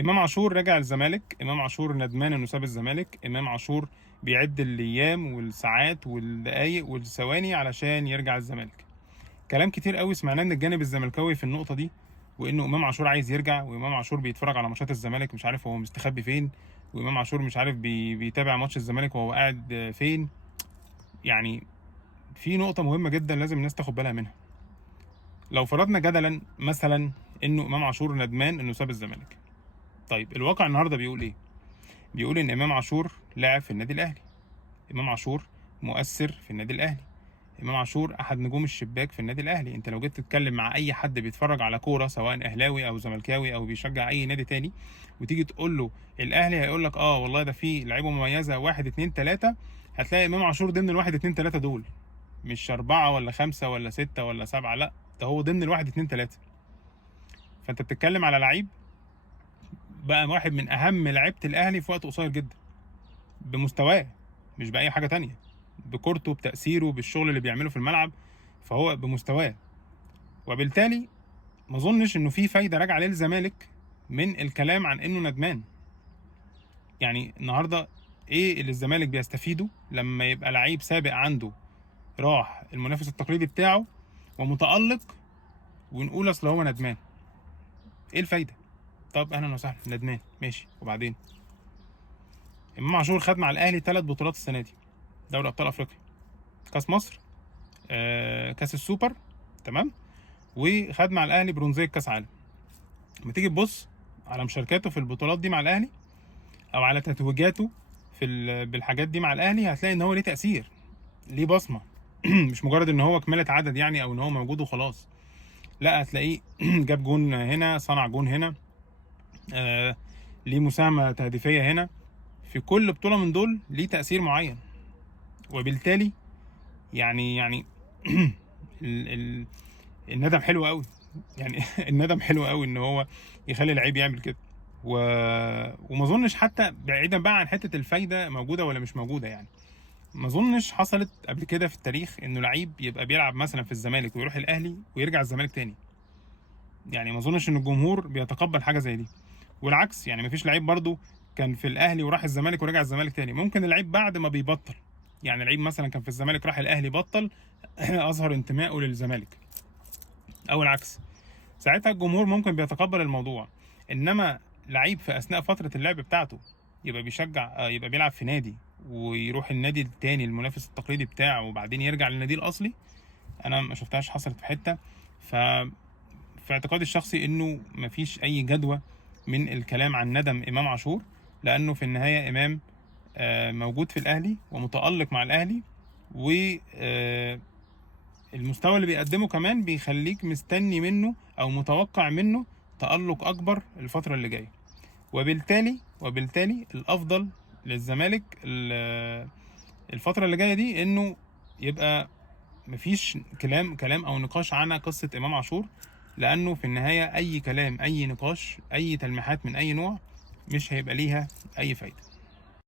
امام عاشور راجع الزمالك، امام عاشور ندمان انه ساب الزمالك، امام عاشور بيعد الايام والساعات والدقايق والثواني علشان يرجع الزمالك. كلام كتير قوي سمعناه من الجانب الزملكاوي في النقطه دي، وانه امام عاشور عايز يرجع، وامام عاشور بيتفرج على ماتشات الزمالك مش عارف هو مستخبي فين، وامام عاشور مش عارف بيتابع ماتش الزمالك وهو قاعد فين. يعني في نقطه مهمه جدا لازم الناس تاخد بالها منها. لو فرضنا جدلا مثلا انه امام عاشور ندمان انه ساب الزمالك، طيب الواقع النهارده بيقول ايه؟ بيقول ان امام عاشور لاعب في النادي الاهلي، امام عاشور مؤثر في النادي الاهلي، امام عاشور احد نجوم الشباك في النادي الاهلي. انت لو جيت تتكلم مع اي حد بيتفرج على كوره سواء اهلاوي او زملكاوي او بيشجع اي نادي تاني، وتيجي تقول له الاهلي، هيقول لك اه والله ده فيه لعيبه مميزه واحد اتنين تلاته، هتلاقي امام عاشور ضمن الواحد اتنين تلاته دول، مش اربعه ولا خمسه ولا سته ولا سبعه، لا ده هو ضمن الواحد اتنين تلاته. فانت بتتكلم على لعيب بقى واحد من اهم لعيبه الاهلي في وقت قصير جدا، بمستواه مش باي حاجه تانية، بكورته بتاثيره بالشغل اللي بيعمله في الملعب، فهو بمستواه. وبالتالي ما اظنش انه في فايده راجعه للزمالك من الكلام عن انه ندمان. يعني النهارده ايه اللي الزمالك بيستفيده لما يبقى لعيب سابق عنده راح المنافس التقليدي بتاعه ومتالق ونقول اصل هو ندمان؟ ايه الفايده؟ طب اهلا وسهلا، ندمان ماشي، وبعدين امام عاشور خد مع الاهلي 3 بطولات السنه دي: دوري ابطال افريقيا، كاس مصر، كاس السوبر، تمام، وخد مع الاهلي برونزيه كاس عالم. لما تيجي تبص على مشاركاته في البطولات دي مع الاهلي او على تتويجاته بالحاجات دي مع الاهلي، هتلاقي ان هو ليه تاثير، ليه بصمه. مش مجرد ان هو كماله عدد يعني، او ان هو موجود وخلاص، لا هتلاقيه جاب جون هنا، صنع جون هنا، ليه مساهمه تهديفيه هنا، في كل بطوله من دول ليه تاثير معين. وبالتالي يعني ال ال الندم حلو قوي، يعني الندم حلو قوي ان هو يخلي اللعيب يعمل كده. و... وما اظنش حتى بعيدا بقى عن حته الفايده موجوده ولا مش موجوده، يعني ما اظنش حصلت قبل كده في التاريخ انه لعيب يبقى بيلعب مثلا في الزمالك ويروح الاهلي ويرجع الزمالك تاني. يعني ما اظنش ان الجمهور بيتقبل حاجه زي دي، والعكس يعني ما فيش لعيب برضو كان في الاهلي وراح الزمالك ورجع الزمالك تاني. ممكن اللعيب بعد ما بيبطل، يعني لعيب مثلا كان في الزمالك راح الاهلي بطل اظهر انتمائه للزمالك، او العكس، ساعتها الجمهور ممكن بيتقبل الموضوع. انما لعيب في اثناء فتره اللعب بتاعته يبقى بيشجع، يبقى بيلعب في نادي ويروح النادي التاني المنافس التقليدي بتاعه وبعدين يرجع للنادي الاصلي، انا ما شفتهاش حصلت في حته. ف في اعتقادي الشخصي انه مفيش اي جدوى من الكلام عن ندم امام عاشور، لانه في النهايه امام موجود في الاهلي ومتالق مع الاهلي، و المستوى اللي بيقدمه كمان بيخليك مستني منه او متوقع منه تألق اكبر الفترة اللي جاية. وبالتالي الافضل للزمالك الفترة اللي جاية دي انه يبقى مفيش كلام او نقاش عن قصة امام عاشور، لانه في النهاية اي كلام، اي نقاش، اي تلميحات من اي نوع مش هيبقى ليها اي فايدة.